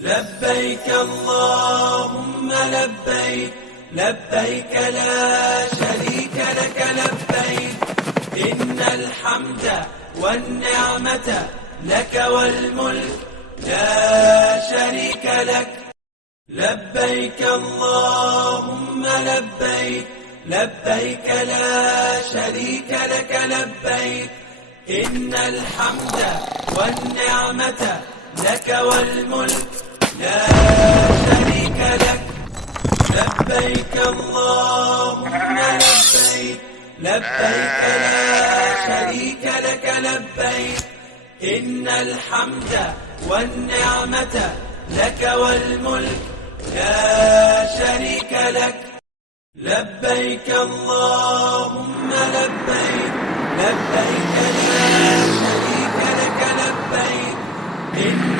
لبيك اللهم لبيك، لبيك لا شريك لك لبيك، إن الحمد والنعمة لك والملك لا شريك لك. لبيك اللهم لبيك، لبيك لا شريك لك لبيك، إن الحمد والنعمة لك والملك لا شريك لك. لبيك اللهم لبيك، لبيك لا شريك لك لبيك، إن الحمد والنعمة لك والملك لا شريك لك. لبيك اللهم لبيك، لبيك لا شريك لك لبيك، إن